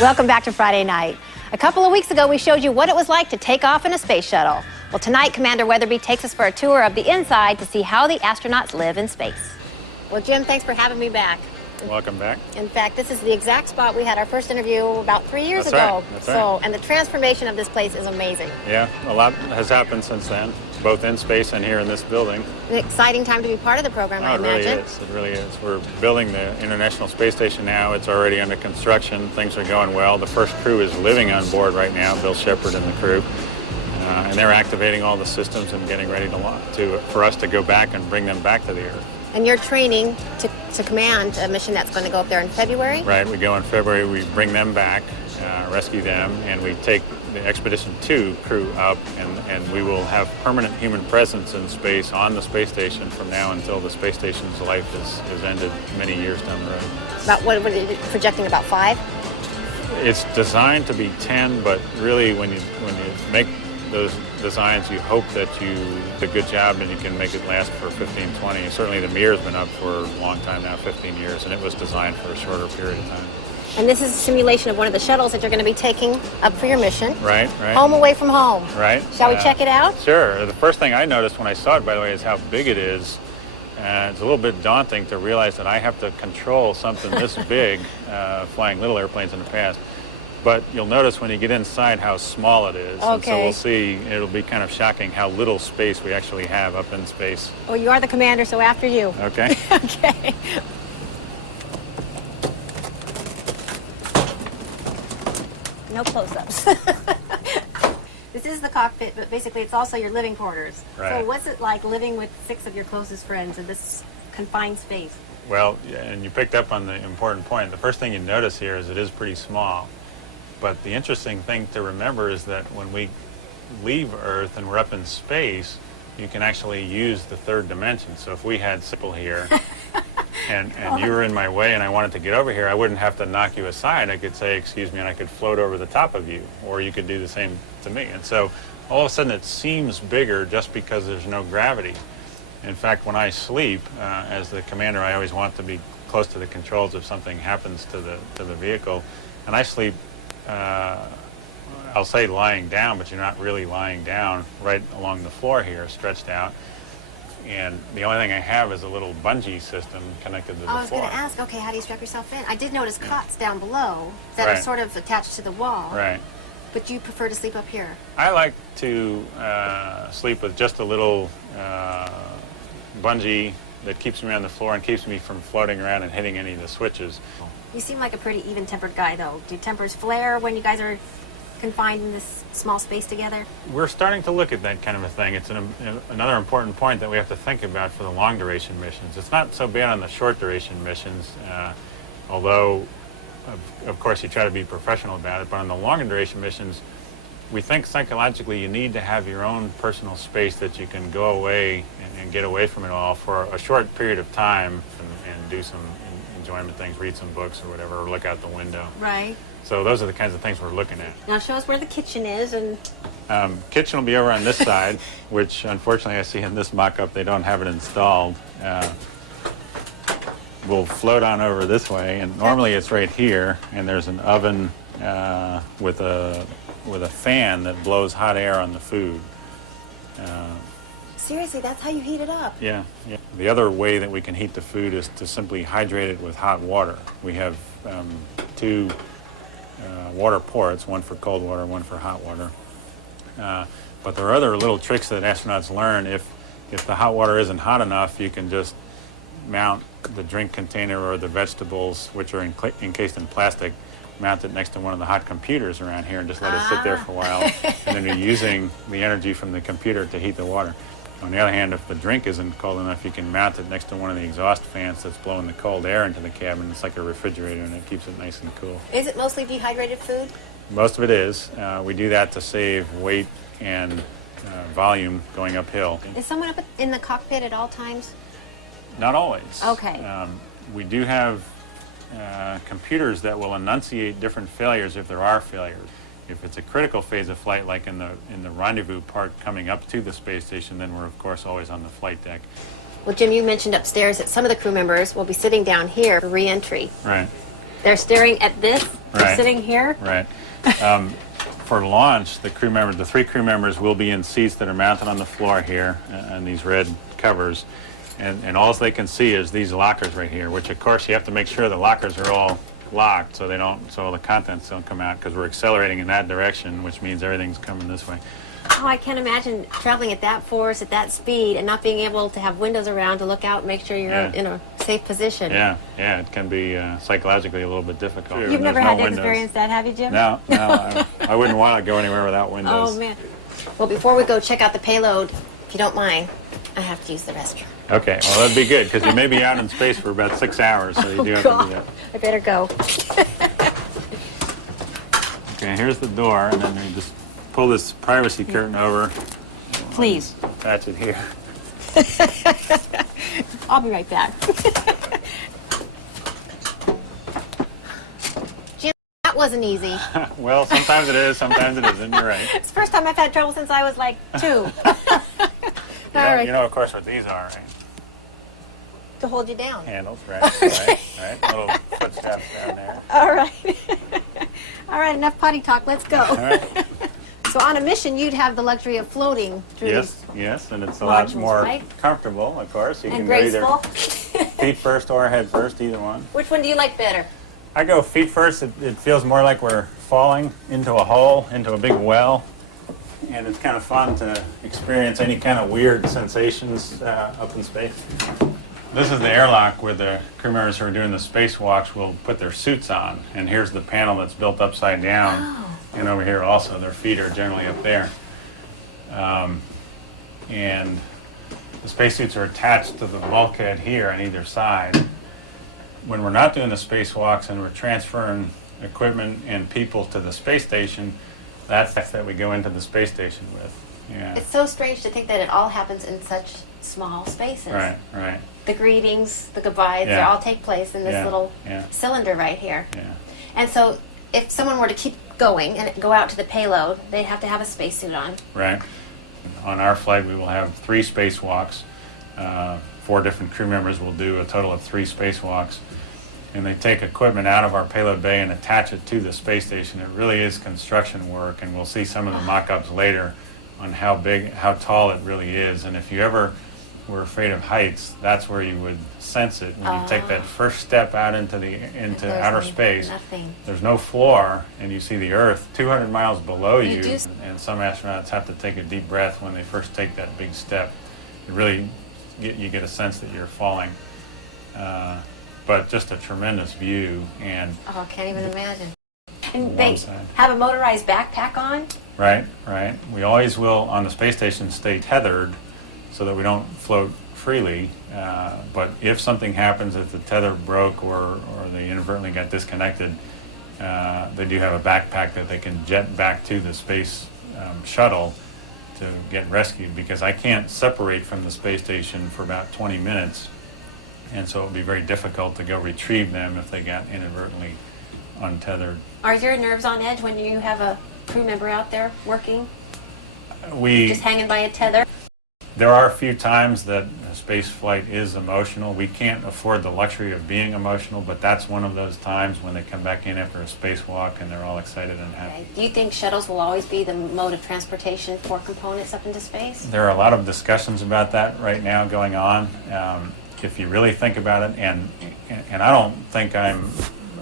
Welcome back to Friday Night. A couple of weeks ago, we showed you what it was like to take off in a space shuttle. Well, tonight, Commander Weatherby takes us for a tour of the inside to see how the astronauts live in space. Well, Jim, thanks for having me back. Welcome back. In fact, this is the exact spot we had our first interview about 3 years ago. Right. That's right. And the transformation of this place is amazing. Yeah, a lot has happened since then, both in space and here in this building. An exciting time to be part of the program, I imagine. It really is. We're building the International Space Station now. It's already under construction. Things are going well. The first crew is living on board right now, Bill Shepard and the crew. And they're activating all the systems and getting ready for us to go back and bring them back to the Earth. And you're training to command a mission that's going to go up there in February? Right. We go in February. We bring them back, rescue them, and we take the Expedition 2 crew up, and we will have permanent human presence in space on the space station from now until the space station's life is ended many years down the road. About what are you projecting, about 5? It's designed to be 10, but really when you make those designs, you hope that you do a good job and you can make it last for 15, 20. Certainly the Mir's been up for a long time now, 15 years, and it was designed for a shorter period of time. And this is a simulation of one of the shuttles that you're going to be taking up for your mission. Right. Home away from home. Right. Shall we check it out? Sure. The first thing I noticed when I saw it, by the way, is how big it is. It's a little bit daunting to realize that I have to control something this big, flying little airplanes in the past. But you'll notice when you get inside how small it is. Okay. And so we'll see, it'll be kind of shocking how little space we actually have up in space. Well, you are the commander, so after you. Okay. Okay. No close-ups. This is the cockpit, but basically it's also your living quarters. Right. So what's it like living with 6 of your closest friends in this confined space? Well, and you picked up on the important point. The first thing you notice here is it is pretty small. But the interesting thing to remember is that when we leave Earth and we're up in space, you can actually use the third dimension. So if we had Simple here and you were in my way and I wanted to get over here, I wouldn't have to knock you aside. I could say, excuse me, and I could float over the top of you, or you could do the same to me. And so all of a sudden it seems bigger just because there's no gravity. In fact, when I sleep, as the commander, I always want to be close to the controls if something happens to the vehicle. And I sleep, I'll say lying down, but you're not really lying down, right along the floor here, stretched out. And the only thing I have is a little bungee system connected to the floor. I was going to ask, okay, how do you strap yourself in? I did notice cots down below that are sort of attached to the wall. Right. But you prefer to sleep up here? I like to sleep with just a little bungee that keeps me on the floor and keeps me from floating around and hitting any of the switches. You seem like a pretty even-tempered guy, though. Do tempers flare when you guys are confined in this small space together? We're starting to look at that kind of a thing. It's another important point that we have to think about for the long-duration missions. It's not so bad on the short-duration missions, although, of course, you try to be professional about it. But on the longer-duration missions, we think psychologically you need to have your own personal space that you can go away and get away from it all for a short period of time and do some enjoyment things, read some books or whatever, or look out the window. Right. So those are the kinds of things we're looking at. Now show us where the kitchen is. And kitchen will be over on this side, which unfortunately I see in this mock-up they don't have it installed. We'll float on over this way, and normally it's right here, and there's an oven with a fan that blows hot air on the food. Seriously, that's how you heat it up? Yeah. The other way that we can heat the food is to simply hydrate it with hot water. We have 2 water ports, one for cold water, one for hot water. But there are other little tricks that astronauts learn. If the hot water isn't hot enough, you can just mount the drink container or the vegetables, which are encased in plastic, mount it next to one of the hot computers around here and just let it sit there for a while. And then you're using the energy from the computer to heat the water. On the other hand, if the drink isn't cold enough, you can mount it next to one of the exhaust fans that's blowing the cold air into the cabin. It's like a refrigerator, and it keeps it nice and cool. Is it mostly dehydrated food? Most of it is. We do that to save weight and volume going uphill. Is someone up in the cockpit at all times? Not always. Okay. We do have computers that will enunciate different failures if there are failures. If it's a critical phase of flight, like in the rendezvous part coming up to the space station, then we're of course always on the flight deck. Well, Jim, you mentioned upstairs that some of the crew members will be sitting down here for re-entry. Right. They're staring at this Right. sitting here. Right. For launch, the three crew members will be in seats that are mounted on the floor here, and these red covers, and all they can see is these lockers right here. Which, of course, you have to make sure the lockers are all locked so the contents don't come out, because we're accelerating in that direction, which means everything's coming this way. Oh, I can't imagine traveling at that force, at that speed, and not being able to have windows around to look out and make sure you're in a safe position. Yeah, it can be psychologically a little bit difficult. You've never had to experience that, have you, Jim? No, I wouldn't want to go anywhere without windows. Oh, man. Well, before we go check out the payload, if you don't mind, I have to use the restroom. Okay, well, that'd be good, because you may be out in space for about 6 hours, so you do have to do that. I better go. Okay, here's the door, and then you just pull this privacy curtain over. Please. Attach it here. I'll be right back. Jim, that wasn't easy. Well, sometimes it is, sometimes it isn't. You're right. It's the first time I've had trouble since I was like 2. You know, of course, what these are, right? To hold you down. Handles, right? Right. Little footsteps down there. All right. All right, enough potty talk. Let's go. All right. So on a mission, you'd have the luxury of floating through Yes, and it's a lot modules, more right? comfortable, of course. You and can graceful. go either feet first or head first, either one. Which one do you like better? I go feet first. It feels more like we're falling into a hole, into a big well. And it's kind of fun to experience any kind of weird sensations up in space. This is the airlock where the crew members who are doing the spacewalks will put their suits on. And here's the panel that's built upside down. Oh. And over here also, their feet are generally up there. And the spacesuits are attached to the bulkhead here on either side. When we're not doing the spacewalks and we're transferring equipment and people to the space station, that's that we go into the space station with. Yeah. It's so strange to think that it all happens in such small spaces. Right. The greetings, the goodbyes, they all take place in this little cylinder right here. Yeah. And so if someone were to keep going and go out to the payload, they'd have to have a spacesuit on. Right. On our flight, we will have 3 spacewalks. 4 different crew members will do a total of 3 spacewalks. And they take equipment out of our payload bay and attach it to the space station. It really is construction work, and we'll see some of the mock-ups later on how tall it really is. And if you ever were afraid of heights, that's where you would sense it when you take that first step out into outer space. Nothing. There's no floor, and you see the Earth 200 miles below you. And some astronauts have to take a deep breath when they first take that big step. You get a sense that you're falling. But just a tremendous view. And I can't even imagine. And they have a motorized backpack on? Right. We always will, on the space station, stay tethered so that we don't float freely. But if something happens, if the tether broke or they inadvertently got disconnected, they do have a backpack that they can jet back to the space shuttle to get rescued, because I can't separate from the space station for about 20 minutes. And so it would be very difficult to go retrieve them if they got inadvertently untethered. Are your nerves on edge when you have a crew member out there working? Just hanging by a tether? There are a few times that a space flight is emotional. We can't afford the luxury of being emotional, but that's one of those times when they come back in after a spacewalk and they're all excited and happy. Okay. Do you think shuttles will always be the mode of transportation for components up into space? There are a lot of discussions about that right now going on. If you really think about it, and I don't think I'm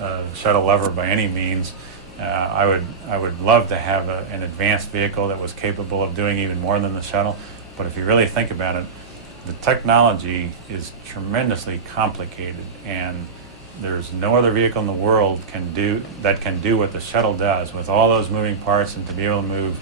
a shuttle lover by any means. I would love to have an advanced vehicle that was capable of doing even more than the shuttle. But if you really think about it, the technology is tremendously complicated, and there's no other vehicle in the world that can do what the shuttle does with all those moving parts, and to be able to move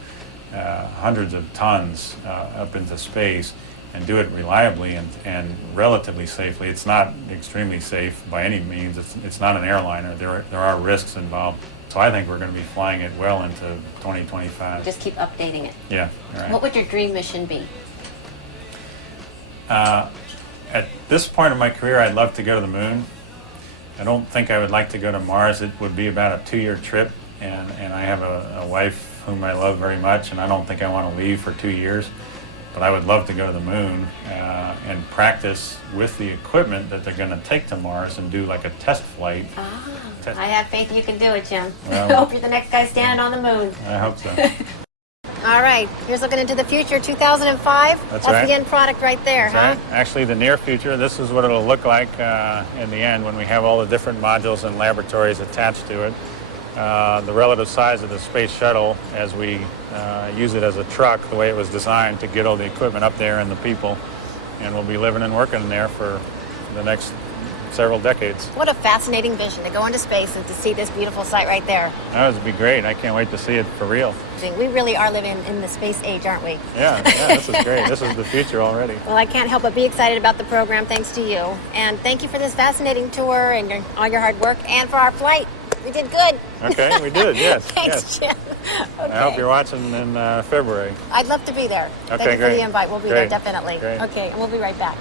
hundreds of tons up into space and do it reliably and relatively safely. It's not extremely safe by any means. It's not an airliner. There are risks involved. So I think we're going to be flying it well into 2025. Just keep updating it. Yeah, right. What would your dream mission be? At this point in my career, I'd love to go to the moon. I don't think I would like to go to Mars. It would be about a 2-year trip, and I have a wife whom I love very much, and I don't think I want to leave for 2 years. But I would love to go to the moon and practice with the equipment that they're going to take to Mars and do like a test flight. I have faith you can do it, Jim. Well, I hope you're the next guy standing on the moon. I hope so. All right, here's looking into the future, 2005. That's right. the end product right there, Right. Actually, the near future, this is what it'll look like in the end when we have all the different modules and laboratories attached to it. The relative size of the space shuttle as we use it as a truck, the way it was designed to get all the equipment up there and the people. And we'll be living and working in there for the next several decades. What a fascinating vision to go into space and to see this beautiful sight right there. That would be great. I can't wait to see it for real. We really are living in the space age, aren't we? Yeah, this is great. This is the future already. Well, I can't help but be excited about the program thanks to you. And thank you for this fascinating tour and all your hard work and for our flight. We did good. Okay, we did, yes. Thanks, yes. Jim. Okay. I hope you're watching in February. I'd love to be there. Okay, Thank you for great. the invite. We'll be Great. there definitely. Great. Okay, and we'll be right back.